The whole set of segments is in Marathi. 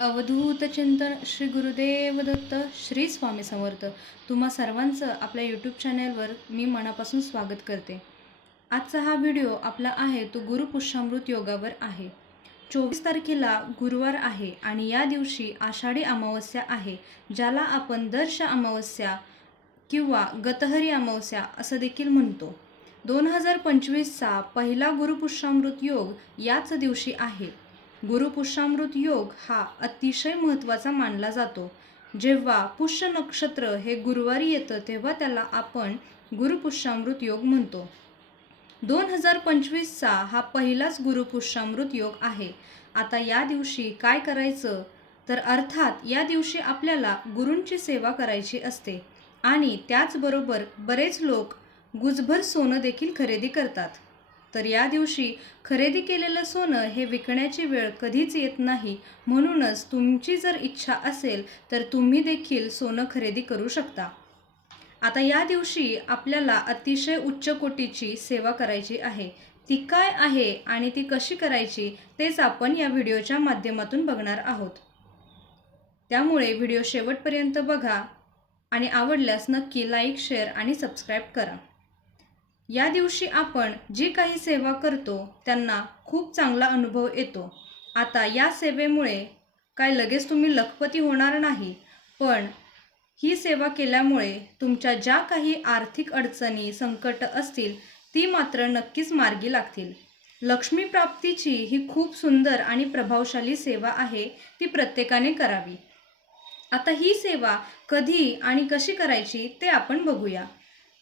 अवधूत चिंतन श्री गुरुदेव दत्त श्री स्वामी समर्थ. तुम्हा सर्वांचं आपल्या यूट्यूब चॅनेलवर मी मनापासून स्वागत करते. आजचा हा व्हिडिओ आपला आहे तो गुरुपुष्यामृत योगावर आहे. चोवीस तारखेला गुरुवार आहे आणि या दिवशी आषाढी अमावस्या आहे ज्याला आपण दर्श अमावस्या किंवा गतहरी अमावस्या असं देखील म्हणतो. दोन हजार पंचवीसचा पहिला गुरुपुष्यामृत योग याच दिवशी आहे. गुरुपुष्यामृत योग हा अतिशय महत्त्वाचा मानला जातो. जेव्हा पुष्य नक्षत्र हे गुरुवारी येतं तेव्हा त्याला आपण गुरुपुष्यामृत योग म्हणतो. दोन हजार पंचवीसचा हा पहिलाच गुरुपुष्यामृत योग आहे. आता या दिवशी काय करायचं? तर अर्थात या दिवशी आपल्याला गुरूंची सेवा करायची असते. आणि त्याचबरोबर बरेच लोक गुजभर सोनं देखील खरेदी करतात. तर या दिवशी खरेदी केलेलं सोनं हे विकण्याची वेळ कधीच येत नाही. म्हणूनच तुमची जर इच्छा असेल तर तुम्ही देखील सोनं खरेदी करू शकता. आता या दिवशी आपल्याला अतिशय उच्च कोटीची सेवा करायची आहे. ती काय आहे आणि ती कशी करायची तेच आपण या व्हिडिओच्या माध्यमातून बघणार आहोत. त्यामुळे व्हिडिओ शेवटपर्यंत बघा आणि आवडल्यास नक्की लाईक शेअर आणि सबस्क्राईब करा. या दिवशी आपण जी काही सेवा करतो त्यांना खूप चांगला अनुभव येतो. आता या सेवेमुळे काय लगेच तुम्ही लखपती होणार नाही पण ही सेवा केल्यामुळे तुमच्या ज्या काही आर्थिक अडचणी संकट असतील ती मात्र नक्कीच मार्गी लागतील. लक्ष्मी प्राप्तीची ही खूप सुंदर आणि प्रभावशाली सेवा आहे ती प्रत्येकाने करावी. आता ही सेवा कधी आणि कशी करायची ते आपण बघूया.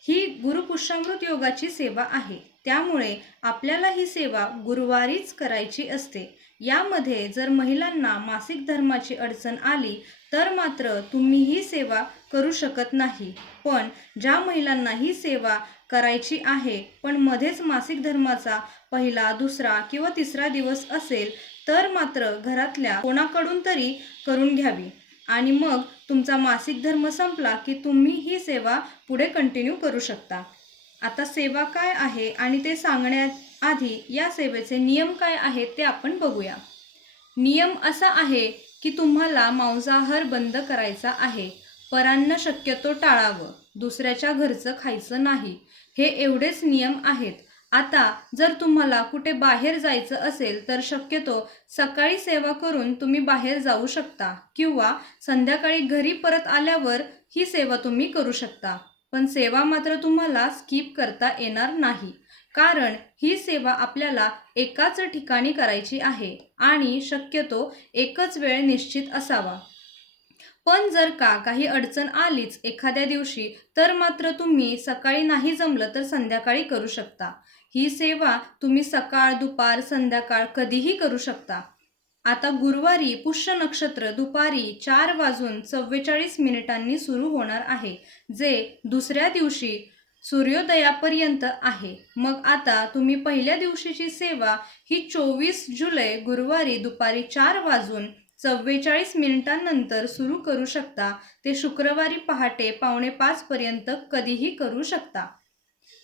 ही गुरुपुष्यामृत योगाची सेवा आहे. त्यामुळे आपल्याला ही सेवा गुरुवारीच करायची असते. यामध्ये जर महिलांना मासिक धर्माची अडचण आली तर मात्र तुम्ही ही सेवा करू शकत नाही. पण ज्या महिलांना ही सेवा करायची आहे पण मध्येच मासिक धर्माचा पहिला दुसरा किंवा तिसरा दिवस असेल तर मात्र घरातल्या कोणाकडून तरी करून घ्यावी. आणि मग तुमचा मासिक धर्म संपला की तुम्ही ही सेवा पुढे कंटिन्यू करू शकता. आता सेवा काय आहे आणि ते सांगण्यात आधी या सेवेचे नियम काय आहेत ते आपण बघूया. नियम असा आहे की तुम्हाला मांसाहार बंद करायचा आहे. परांना शक्यतो टाळावं. दुसऱ्याच्या घरचं खायचं नाही. हे एवढेच नियम आहेत. आता जर तुम्हाला कुठे बाहेर जायचं असेल तर शक्यतो सकाळी सेवा करून तुम्ही बाहेर जाऊ शकता किंवा संध्याकाळी घरी परत आल्यावर ही सेवा तुम्ही करू शकता. पण सेवा मात्र तुम्हाला स्किप करता येणार नाही कारण ही सेवा आपल्याला एकाच ठिकाणी करायची आहे आणि शक्यतो एकच वेळ निश्चित असावा. पण जर का काही अडचण आलीच एखाद्या दिवशी तर मात्र तुम्ही सकाळी नाही जमलं तर संध्याकाळी करू शकता. ही सेवा तुम्ही सकाळ दुपार संध्याकाळ कधीही करू शकता. आता गुरुवारी पुष्य नक्षत्र दुपारी चार वाजून चव्वेचाळीस मिनिटांनी सुरू होणार आहे जे दुसऱ्या दिवशी सूर्योदयापर्यंत आहे. मग आता तुम्ही पहिल्या दिवशीची सेवा ही चोवीस जुलै गुरुवारी दुपारी चार वाजून चव्वेचाळीस मिनिटांनंतर सुरू करू शकता. ते शुक्रवारी पहाटे पावणे पाचपर्यंत कधीही करू शकता.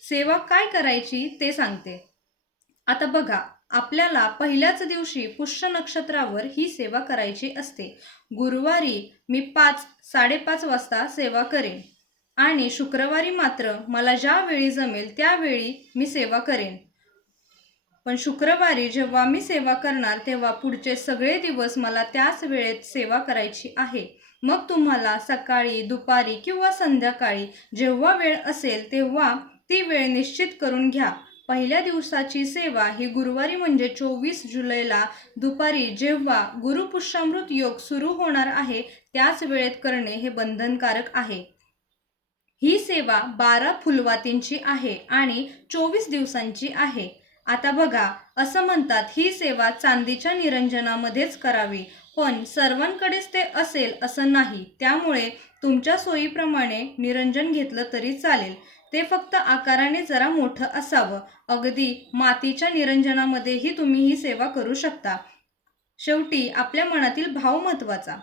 सेवा काय करायची ते सांगते. आता बघा आपल्याला पहिल्याच दिवशी पुष्य नक्षत्रावर ही सेवा करायची असते. गुरुवारी मी पाच साडेपाच वाजता सेवा करेन. आणि शुक्रवारी मात्र मला ज्यावेळी जमेल त्यावेळी मी सेवा करेन. पण शुक्रवारी जेव्हा मी सेवा करणार तेव्हा पुढचे सगळे दिवस मला त्याच वेळेत सेवा करायची आहे. मग तुम्हाला सकाळी दुपारी किंवा संध्याकाळी जेव्हा वेळ असेल तेव्हा ती वेळ निश्चित करून घ्या. पहिल्या दिवसाची सेवा ही गुरुवारी म्हणजे चोवीस जुलैला दुपारी जेव्हा गुरुपुष्यामृत योग सुरू होणार आहे त्याच वेळेत करणे हे बंधनकारक आहे. ही सेवा बारा फुलवातींची आहे आणि चोवीस दिवसांची आहे. आता बघा असं म्हणतात ही सेवा चांदीच्या निरंजनामध्येच करावी पण सर्वांकडेच ते असेल असं नाही. त्यामुळे तुमच्या सोयीप्रमाणे निरंजन घेतलं तरी चालेल. ते फक्त आकाराने जरा मोठं असावं. अगदी मातीच्या निरंजनामध्येही तुम्ही ही सेवा करू शकता. शेवटी आपल्या मनातील भाव महत्त्वाचा.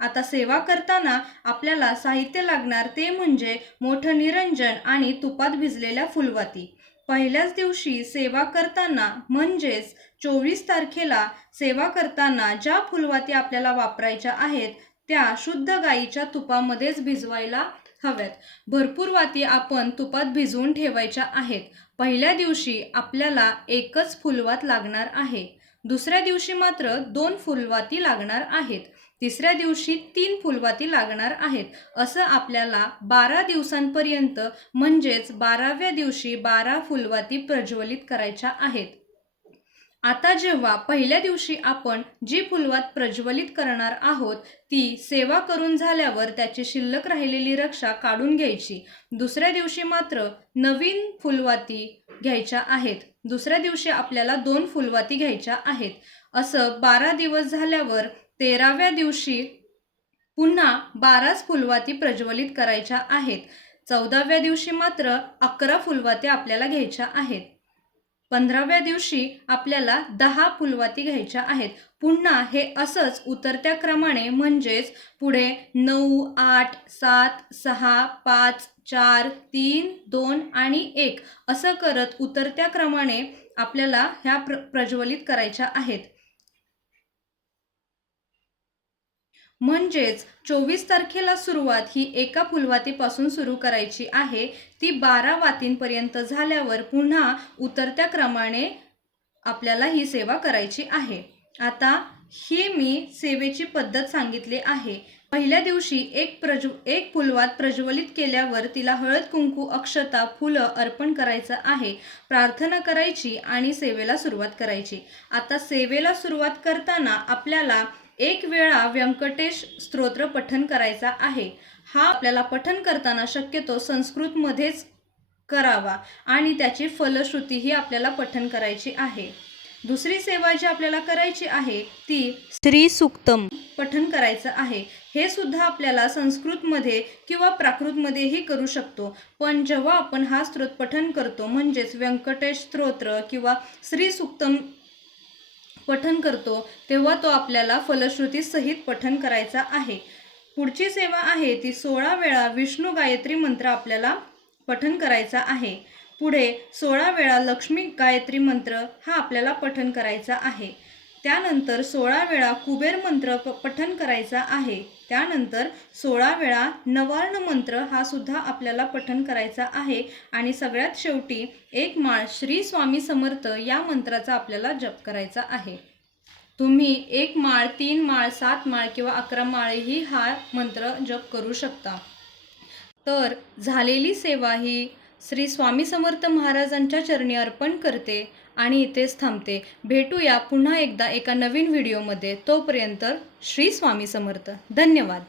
आता सेवा करताना आपल्याला साहित्य लागणार ते म्हणजे मोठं निरंजन आणि तुपात भिजलेल्या फुलवाती. पहिल्याच दिवशी सेवा करताना म्हणजेच चोवीस तारखेला सेवा करताना ज्या फुलवाती आपल्याला वापरायच्या आहेत त्या शुद्ध गाईच्या तुपामध्येच भिजवायला हव्यात भरपूर वाती आपण तुपात भिजवून ठेवायच्या आहेत. पहिल्या दिवशी आपल्याला एकच फुलवात लागणार आहे. दुसऱ्या दिवशी मात्र दोन फुलवाती लागणार आहेत. तिसऱ्या दिवशी तीन फुलवाती लागणार आहेत. असं आपल्याला बारा दिवसांपर्यंत म्हणजेच बाराव्या दिवशी बारा फुलवाती प्रज्वलित करायच्या आहेत. आता जेव्हा पहिल्या दिवशी आपण जी फुलवात प्रज्वलित करणार आहोत ती सेवा करून झाल्यावर त्याची शिल्लक राहिलेली रक्षा काढून घ्यायची. दुसऱ्या दिवशी मात्र नवीन फुलवाती घ्यायच्या आहेत. दुसऱ्या दिवशी आपल्याला दोन फुलवाती घ्यायच्या आहेत. असं बारा दिवस झाल्यावर तेराव्या दिवशी पुन्हा बाराच फुलवाती प्रज्वलित करायच्या आहेत. चौदाव्या दिवशी मात्र अकरा फुलवाती आपल्याला घ्यायच्या आहेत. पंधराव्या दिवशी आपल्याला दहा फुलवाती घ्यायच्या आहेत. पुन्हा हे असंच उतरत्या क्रमाने म्हणजेच पुढे नऊ आठ सात सहा पाच चार तीन दोन आणि एक असं करत उतरत्या क्रमाने आपल्याला ह्या प्र प्रज्वलित करायच्या आहेत. म्हणजेच चोवीस तारखेला सुरुवात ही एका फुलवातीपासून सुरू करायची आहे. ती बारा वातींपर्यंत झाल्यावर पुन्हा उतरत्या क्रमाने आपल्याला ही सेवा करायची आहे. आता ही मी सेवेची पद्धत सांगितली आहे. पहिल्या दिवशी एक प्रज्व एक फुलवात प्रज्वलित केल्यावर तिला हळद कुंकू अक्षता फुलं अर्पण करायचं आहे. प्रार्थना करायची आणि सेवेला सुरुवात करायची. आता सेवेला सुरुवात करताना आपल्याला एक वेळा व्यंकटेश स्तोत्र पठन करायचा आहे. हा आपल्याला पठन करताना शक्यतो संस्कृतमध्येच करावा आणि त्याची फलश्रुतीही आपल्याला पठन करायची आहे. दुसरी सेवा जी आपल्याला करायची आहे ती श्री सुक्तम पठन करायचं आहे. हे सुद्धा आपल्याला संस्कृतमध्ये किंवा प्राकृतमध्येही करू शकतो. पण जेव्हा आपण हा स्त्रोत पठन करतो म्हणजेच व्यंकटेश स्तोत्र किंवा श्री सुक्तम पठन करतो तेव्हा तो आपल्याला फलश्रुती सहित पठन करायचा आहे. पुढची सेवा आहे ती सोळा वेळा विष्णू गायत्री मंत्र आपल्याला पठन करायचा आहे. पुढे सोळा वेळा लक्ष्मी गायत्री मंत्र हा आपल्याला पठन करायचा आहे. त्यानंतर सोळा वेळा कुबेर मंत्र प पठन करायचा आहे. त्यानंतर सोळा वेळा नवार्ण मंत्र हा सुद्धा आपल्याला पठन करायचा आहे. आणि सगळ्यात शेवटी एक माळ श्री स्वामी समर्थ या मंत्राचा आपल्याला जप करायचा आहे. तुम्ही एक माळ तीन माळ सात माळ किंवा अकरा माळेही हा मंत्र जप करू शकता. तर झालेली सेवा ही श्री स्वामी समर्थ महाराजांच्या चरणी अर्पण करते आणि इथेच थांबते. भेटूया पुन्हा एकदा एका नवीन व्हिडिओमध्ये. तोपर्यंत श्री स्वामी समर्थ. धन्यवाद.